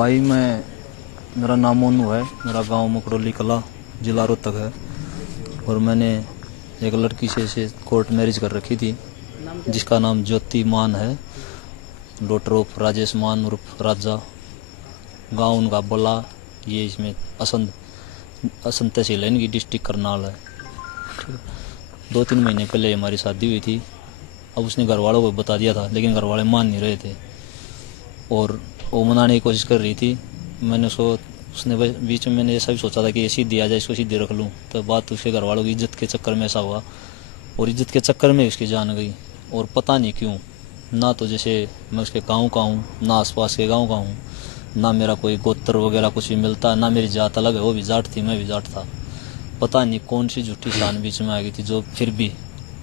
भाई मेरा नाम मोनू है। मेरा गांव मकड़ोली कला, जिला रोहतक है। और मैंने एक लड़की से कोर्ट मैरिज कर रखी थी, जिसका नाम ज्योति मान है, डॉटर ऑफ राजेश मान उर्फ राजा। गांव उनका बोला, ये इसमें असंत तहसील है इनकी, डिस्ट्रिक्ट करनाल है। 2-3 महीने पहले हमारी शादी हुई थी। अब उसने घर वालों को बता दिया था, लेकिन घर वाले मान नहीं रहे थे और वो मनाने की कोशिश कर रही थी। उसने बीच में मैंने ऐसा भी सोचा था कि ये सीधी आ जाए, इसको सीधे रख लूँ। तो बात उसके घर वालों की इज्जत के चक्कर में ऐसा हुआ, और इज्जत के चक्कर में उसकी जान गई। और पता नहीं क्यों, ना तो जैसे मैं उसके गाँव का हूँ, ना आसपास के गाँव का हूँ, ना मेरा कोई गोत्र वगैरह कुछ भी मिलता, ना मेरी जात अलग है। वो भी जाट थी, मैं भी जाट था। पता नहीं कौन सी झूठी शान बीच में आ गई थी, जो फिर भी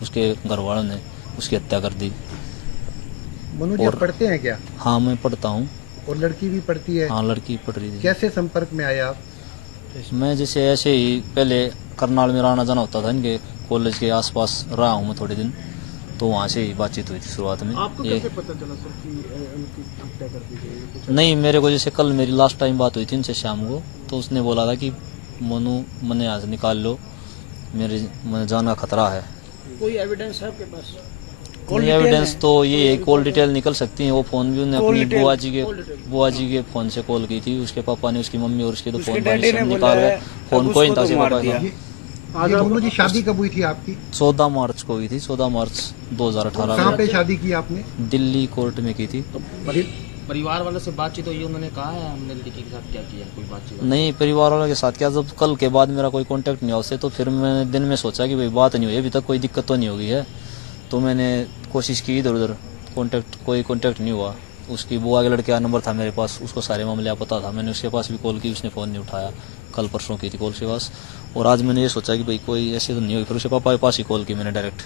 उसके घर वालों ने उसकी हत्या कर दी। मनोज, आप पढ़ते हैं क्या? हाँ, मैं पढ़ता हूँ। और लड़की भी पढ़ती है? हाँ, लड़की पढ़ रही थी। कैसे संपर्क में आए आप? मैं जैसे ऐसे ही पहले करनाल में आना जाना होता था, इनके कॉलेज के आसपास रहा हूँ मैं थोड़े दिन, तो वहाँ से ही बातचीत हुई थी शुरुआत में। आपको कैसे पता चला सर कि उनकी हत्या कर दी गई? नहीं, मेरे को जैसे कल मेरी लास्ट टाइम बात हुई थी इनसे शाम को, तो उसने बोला था कि मनु मैंने यहाँ से निकाल लो, मेरे जान का खतरा है। कोई एविडेंस है आपके पास? नहीं, एविडेंस तो ये है, कॉल डिटेल निकल सकती है। वो फोन भी उन्हें अपनी बुआ जी के फोन से कॉल की थी। उसके पापा ने, उसकी मम्मी और उसके तो फोन निकाल गए। फोन कोई था उसके पापा का। दोनों की शादी कब हुई थी आपकी? 14 मार्च को हुई थी, 14 मार्च 2018 कहाँ में। पे शादी की आपने? दिल्ली कोर्ट में की थी। परिवार वालों से बातचीत हुई, उन्होंने कहा है हमने लड़की के साथ क्या किया? कोई बातचीत नहीं, परिवार वालों के साथ क्या, जब कल के बाद मेरा कोई कांटेक्ट नहीं हुआ उससे, तो फिर मैंने दिन में सोचा कि भाई बात नहीं हुई, अभी तक कोई दिक्कत तो नहीं होगी है। तो मैंने कोशिश की इधर उधर, कोई कांटेक्ट नहीं हुआ। उसकी बुआ के लड़के का नंबर था मेरे पास, उसको सारे मामले पता था। मैंने उसके पास भी कॉल की, उसने फ़ोन नहीं उठाया। कल परसों की थी कॉल उसके पास। और आज मैंने ये सोचा कि भाई कोई ऐसे तो नहीं हुई। फिर उसके पापा के पास ही कॉल की मैंने डायरेक्ट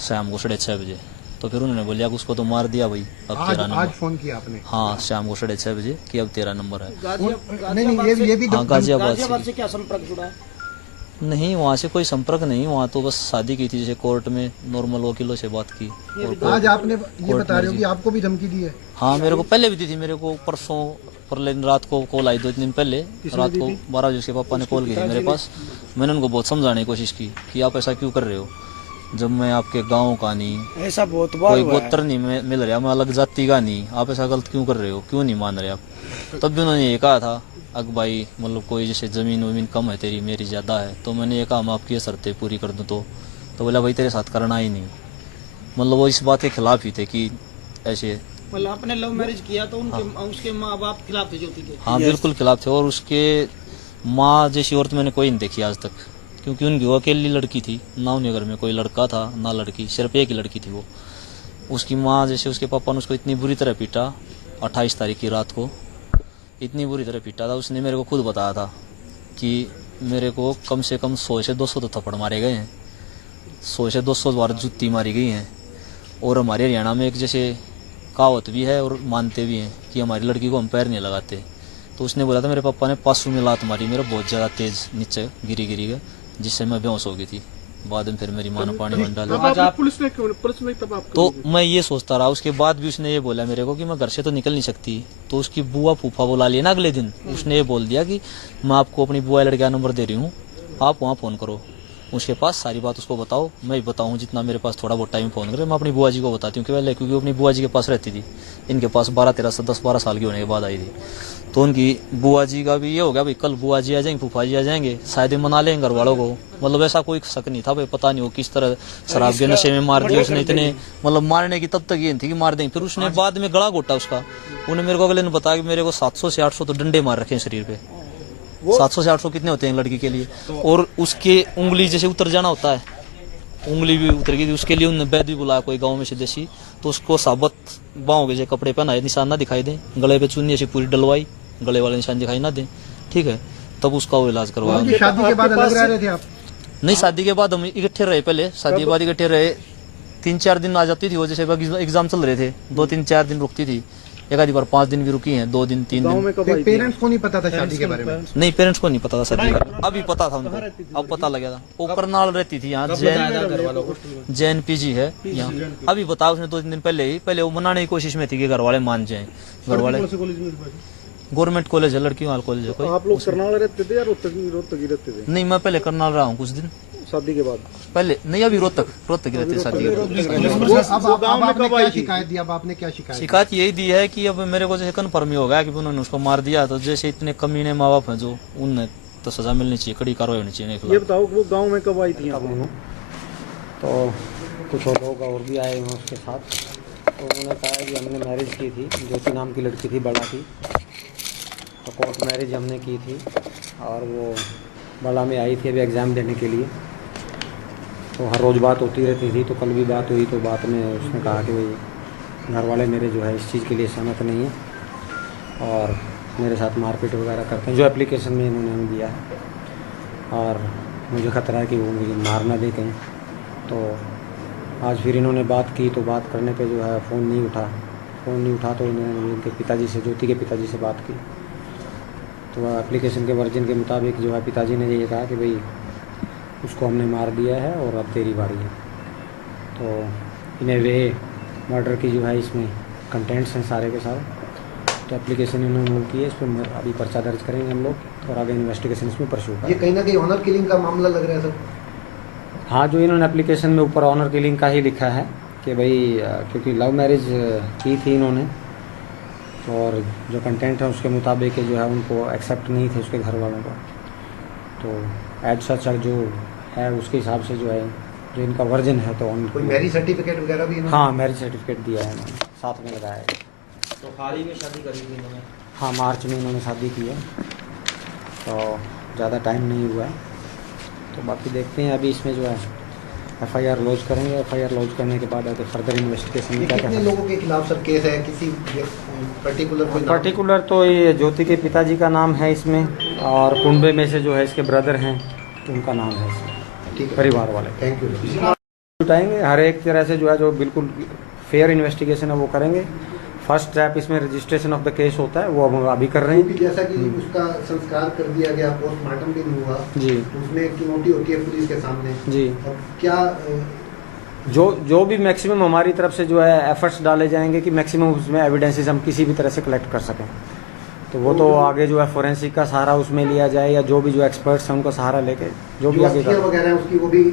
शाम को 6:30 बजे। तो फिर उन्होंने बोलिया कि उसको तो मार दिया भाई, अब तेरा नंबर। आज फोन किया आपने? हाँ, शाम को 6:30 बजे कि अब तेरा नंबर है। नहीं, ये भी हाँ, गाजियाबाद से क्या संपर्क जुड़ा? नहीं, वहाँ से कोई संपर्क नहीं। वहाँ तो बस शादी की थी, जैसे कोर्ट में नॉर्मल वकीलों से बात की। आज आपने ये बता रहे हो कि आपको भी धमकी दी है? हाँ, मेरे को पहले भी दी थी। मेरे को परसों रात को कॉल आई, 2 दिन पहले रात को 12 बजे उसके पापा ने कॉल की थी मेरे पास। मैंने उनको बहुत समझाने की कोशिश की कि आप ऐसा क्यों कर रहे हो, जब मैं आपके गाँव का नहीं, ऐसा बहुत बार कोई गोत्र नहीं मिल रहा, मैं अलग जाति का नहीं, आप ऐसा गलत क्यों कर रहे हो, क्यों नहीं मान रहे आप। तब भी उन्होंने ये कहा था, अग भाई मतलब कोई जैसे ज़मीन वमीन कम है तेरी, मेरी ज़्यादा है। तो मैंने ये कहा मैं आपकी ये शर्तें पूरी कर दूँ तो बोला भाई तेरे साथ करना ही नहीं। मतलब वो इस बात के खिलाफ ही थे कि ऐसे। मतलब आपने लव मैरिज किया तो उसके माँ बाप खिलाफ थे ज्योति के? हाँ, बिल्कुल खिलाफ थे। और उसके माँ जैसी औरत मैंने कोई नहीं देखी आज तक, क्योंकि उनकी वो अकेली लड़की थी ना, उनके घर में कोई लड़का था ना लड़की, सिर्फ एक ही लड़की थी वो। उसकी माँ जैसे, उसके पापा ने उसको इतनी बुरी तरह पीटा 28 तारीख की रात को, इतनी बुरी तरह पीटा था। उसने मेरे को खुद बताया था कि मेरे को कम से कम 100 से 200 तो थप्पड़ मारे गए हैं, 100 से 200 बार जुत्ती मारी गई हैं। और हमारे हरियाणा में एक जैसे कहावत भी है और मानते भी हैं कि हमारी लड़की को हम पैर नहीं लगाते। तो उसने बोला था मेरे पापा ने 500 में लात मारी, मेरा बहुत ज़्यादा तेज नीचे गिरी गई, जिससे मैं बेहोश हो गई थी। बाद में फिर मेरी माँ ने पानी में डाला। पुलिस ने तब आपको? तो मैं ये सोचता रहा। उसके बाद भी उसने ये बोला मेरे को कि मैं घर से तो निकल नहीं सकती। तो उसकी बुआ फूफा बुला लिया ना अगले दिन, उसने ये बोल दिया कि मैं आपको अपनी बुआ लड़के का नंबर दे रही हूँ, आप वहाँ फ़ोन करो, उसके पास सारी बात उसको बताओ, मैं भी बताऊँ जितना मेरे पास थोड़ा बहुत टाइम फ़ोन करे, मैं अपनी बुआ जी को बताती हूँ कि पहले, क्योंकि वो अपनी बुआ जी के पास रहती थी, इनके पास 10-12 साल की होने के बाद आई थी। तो उनकी बुआ जी का भी ये हो गया भाई, कल बुआ जी आ जाएंगे, फूफा जी आ जाएंगे, शायद मना लेंगे घर वालों को। मतलब ऐसा कोई शक नहीं था भाई, पता नहीं वो किस तरह शराब के नशे में मार दिया उसने। इतने मतलब मारने की तब तक ये थी कि मार देंगे। फिर उसने बाद में गला घोटा उसका। उन्हें मेरे को अगले ने बताया कि मेरे को 700 से 800 तो डंडे मार रखे हैं शरीर पे। 700 से 800 कितने होते हैं लड़की के लिए? और उसके उंगली जैसे उतर जाना होता है, उंगली भी उतर गई थी। उसके लिए उन्होंने वैद्य भी बुलाया कोई गाँव में से देसी, तो उसको साबुत बाहों के जैसे कपड़े पहनाए, निशान ना दिखाई दे, गले पे चुन्नी ऐसी पूरी डलवाई, गले वाले निशान दिखाई ना दे, ठीक है। तब उसका वो इलाज करवाया। शादी के बाद अलग रह रहे थे आप? नहीं, शादी के बाद हम इकट्ठे रहे। पहले शादी के बाद इकट्ठे रहे, 3-4 दिन आ जाती थी वो, जैसे एग्जाम चल रहे थे, 2-3-4 दिन रुकती थी। एक आधी बार 5 दिन भी रुकी हैं, 2 दिन 3 दिन। पेरेंट्स को नहीं पता था शादी के बारे में? नहीं, पेरेंट्स को नहीं पता था शादी का। अभी पता था उनको, अब पता लग गया था। वो करनाल रहती थी यहाँ, जैन पीजी है यहाँ। अभी बता, उसने 2-3 दिन पहले वो मनाने की कोशिश में थी कि घर वाले मान जाए। घर वाले गवर्नमेंट कॉलेज है, लड़कियों वाला कॉलेज है कोई। आप लोग करनाल रहते थे या रोहतक ही रहते थे? नहीं, मैं पहले करनाल रहा हूँ कुछ दिन शादी के बाद? पहले नहीं, अभी रोहतक ही रहती है शादी के बाद। अब आपने क्या शिकायत दी? अब आपने क्या शिकायत दी? शिकायत यही दी है कि अब मेरे को जैसे कन्फर्म ही हो गया कि उन्होंने उसको मार दिया, तो जैसे इतने कमीने माँ बाप हैं जो, उन्हें तो सजा मिलनी चाहिए, कड़ी कार्रवाई होनी चाहिए। ये बताओ वो गांव में कब आई थी? तो कुछ और लोग और भी आए हैं उसके साथ, तो उन्होंने कहा कि हमने मैरिज की थी, ज्योति नाम की लड़की थी, बड़ा की, तो कोर्ट मैरिज हमने की थी और वो बड़ा में आई थी अभी एग्ज़ाम देने के लिए। तो हर रोज़ बात होती रहती थी, तो कल भी बात हुई, तो बात में उसने कहा कि भाई घर वाले मेरे जो है इस चीज़ के लिए सहमत नहीं है और मेरे साथ मारपीट वगैरह करते हैं, जो एप्लीकेशन में इन्होंने हमें दिया है, और मुझे खतरा है कि वो मुझे मार ना दे कहीं। तो आज फिर इन्होंने बात की, तो बात करने पे जो है फ़ोन नहीं उठा तो इन्होंने इनके पिताजी से, ज्योति के पिताजी से बात की। तो एप्लीकेशन के वर्जन के मुताबिक जो है पिताजी ने ये कहा कि भाई उसको हमने मार दिया है और अब तेरी बारी है। तो इन्हें वे मर्डर की जो है इसमें कंटेंट्स हैं सारे के सारे, तो एप्लीकेशन इन्होंने मूव की है, इस पर अभी पर्चा दर्ज करेंगे हम लोग और आगे इन्वेस्टिगेशन इसमें परस्यू ये कहीं ना कहीं ऑनर किलिंग का मामला लग रहा है सर। हाँ, जो इन्होंने एप्लीकेशन में ऊपर ऑनर किलिंग का ही लिखा है कि भाई क्योंकि लव मैरिज की थी इन्होंने, और जो कंटेंट है उसके मुताबिक जो है उनको एक्सेप्ट नहीं थे उसके घर वालों का, तो एज सच जो है उसके हिसाब से जो है जो इनका वर्जन है, तो कोई मैरिज सर्टिफिकेट वगैरह भी? हाँ, मैरिज सर्टिफिकेट दिया है इन्होंने, साथ में लगाया है। तो हाल ही में शादी करी थी इन्होंने? हाँ, मार्च में इन्होंने शादी की है, तो ज़्यादा टाइम नहीं हुआ है। तो बाकी देखते हैं, अभी इसमें जो है FIR लॉन्च करेंगे, FIR लॉन्च करने के बाद आगे फर्दर इन्वेस्टिगेशन में क्या कितने लोगों के खिलाफ सर केस है? किसी पर्टिकुलर तो ये ज्योति के पिताजी का नाम है इसमें, और कुंबे में से जो है इसके ब्रदर हैं उनका नाम है इसमें, ठीक है, परिवार वाले। Thank you. जुटाएंगे हर एक तरह से, जो है जो बिल्कुल फेयर इन्वेस्टिगेशन है वो करेंगे। फर्स्ट स्टेप इसमें रजिस्ट्रेशन ऑफ द केस होता है, वो हम अभी कर रहे हैं। क्योंकि जैसा कि उसका संस्कार कर दिया गया, पोस्टमार्टम भी नहीं हुआ जी, उसमें एक चुनौती होती है पुलिस के सामने जी। अब क्या जो भी मैक्सिमम हमारी तरफ से जो है एफर्ट्स डाले जाएंगे कि मैक्सिमम उसमें एविडेंसेस हम किसी भी तरह से कलेक्ट कर सकें, तो वो तो आगे जो है फोरेंसिक का सहारा उसमें लिया जाए, या जो भी जो एक्सपर्ट्स हैं उनका सहारा लेके जो भी आगे वगैरह है उसकी वो भी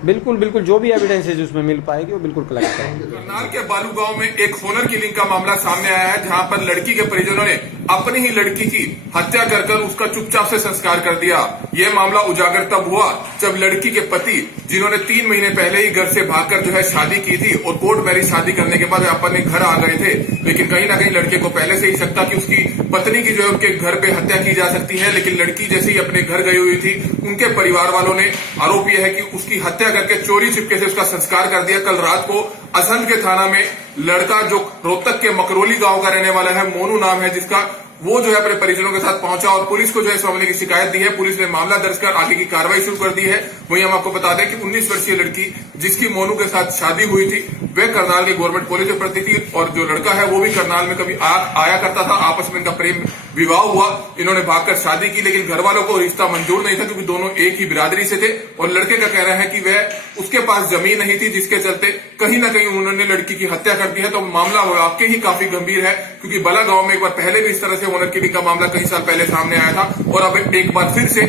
बिल्कुल जो भी एविडेंसेज उसमें मिल पाएगी वो बिल्कुल कलेक्ट करेंगे। करनाल के बालू गांव में एक ऑनर किलिंग का मामला सामने आया है, जहां पर लड़की के परिजनों ने अपनी ही लड़की की हत्या कर उसका चुपचाप से संस्कार कर दिया। यह मामला उजागर तब हुआ जब लड़की के पति, जिन्होंने 3 महीने पहले ही घर से भागकर जो है शादी की थी और कोर्ट मैरिज शादी करने के बाद अपने घर आ गए थे, लेकिन कहीं ना कहीं लड़के को पहले से ही शक था कि उसकी पत्नी की जो है उनके घर पे हत्या की जा सकती है। लेकिन लड़की जैसे ही अपने घर गई हुई थी, उनके परिवार वालों ने आरोप यह है कि उसकी हत्या करके चोरी छिपके से उसका संस्कार कर दिया। कल रात को असंध के थाना में लड़का, जो रोहतक के मकरोली गांव का रहने वाला है, मोनू नाम है जिसका, वो जो है अपने परिजनों के साथ पहुंचा और पुलिस को जो है इस मामले की शिकायत दी है। पुलिस ने मामला दर्ज कर आगे की कार्रवाई शुरू कर दी है। वहीं हम आपको बता दें कि 19 वर्षीय लड़की जिसकी मोनू के साथ शादी हुई थी, वह करनाल के गवर्नमेंट कॉलेज में पढ़ती थी, और जो लड़का है वो भी करनाल में कभी आया करता था। आपस में इनका प्रेम विवाह हुआ, इन्होंने भागकर शादी की, लेकिन घर वालों को रिश्ता मंजूर नहीं था क्योंकि दोनों एक ही बिरादरी से थे। और लड़के का कहना है कि वह उसके पास जमीन नहीं थी, जिसके चलते कहीं ना कहीं उन्होंने लड़की की हत्या कर दी है। तो मामला वाकई ही काफी गंभीर है, क्योंकि बला गांव में एक बार पहले भी इस तरह से ऑनर किलिंग का मामला कई साल पहले सामने आया था, और अब एक बार फिर से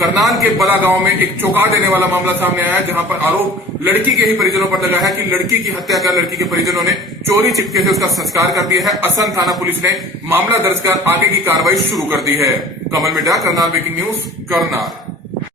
करनाल के बला गांव में एक चौंका देने वाला मामला सामने आया है, जहां पर आरोप लड़की के ही परिजनों पर लगा है कि लड़की की हत्या कर लड़की के परिजनों ने चोरी छिपके से उसका संस्कार कर दिया है। असंध थाना पुलिस ने मामला दर्ज कर आगे की कार्रवाई शुरू कर दी है। कमल मिड्डा, करनाल ब्रेकिंग न्यूज, करनाल।